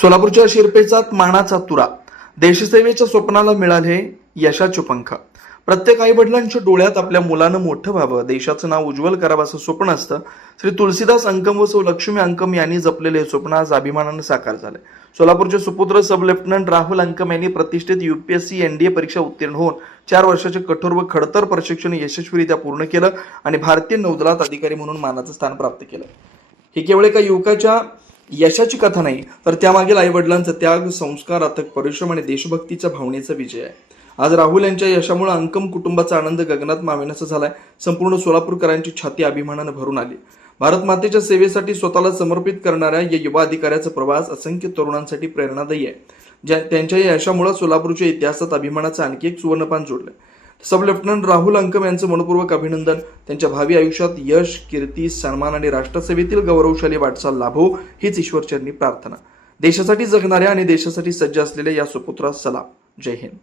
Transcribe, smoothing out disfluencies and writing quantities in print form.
सोलापूरच्या शिरपेचात मानाचा तुरा. देशसेवेच्या स्वप्नाला मिळाले यशाचे पंख. प्रत्येक आई वडिलांच्या डोळ्यात आपल्या मुलानं मोठं व्हावं, देशाचं नाव उज्ज्वल करावं असं स्वप्न असतं. श्री तुलसीदास अंकम व सौ लक्ष्मी अंकम यांनी जपलेले हे स्वप्न आज अभिमानानं साकार झाले. सोलापूरचे सुपुत्र सब लेफ्टनंट राहुल अंकम यांनी प्रतिष्ठित UPSC NDA परीक्षा उत्तीर्ण होऊन 4 वर्षाचे कठोर व खडतर प्रशिक्षण यशस्वीरित्या पूर्ण केलं आणि भारतीय नौदलात अधिकारी म्हणून मानाचं स्थान प्राप्त केलं. ही केवळ एका युवकाच्या यशाची कथा नाही, तर त्यामागील आई वडिलांचा त्याग, संस्कार, अथक परिश्रम आणि देशभक्तीच्या भावनेचा विजय आहे. आज राहुल यांच्या यशामुळे अंकम कुटुंबाचा आनंद गगनात मावेनासा झालाय. संपूर्ण सोलापूरकरांची छाती अभिमानानं भरून आली. भारत मातेच्या सेवेसाठी स्वतःला समर्पित करणाऱ्या या युवा अधिकाऱ्याचा प्रवास असंख्य तरुणांसाठी प्रेरणादायी आहे. त्यांच्या या यशामुळे सोलापूरच्या इतिहासात अभिमानाचं आणखी एक सुवर्णपान जोडलंय. सब लेफ्टनंट राहुल अंकम यांचं मनपूर्वक अभिनंदन. त्यांच्या भावी आयुष्यात यश, कीर्ती, सन्मान आणि राष्ट्रसेवेतील गौरवशाली वाटचाल लाभो हीच ईश्वरचरणी प्रार्थना. देशासाठी जगणाऱ्या आणि देशासाठी सज्ज असलेल्या या सुपुत्रास सलाम. जय हिंद.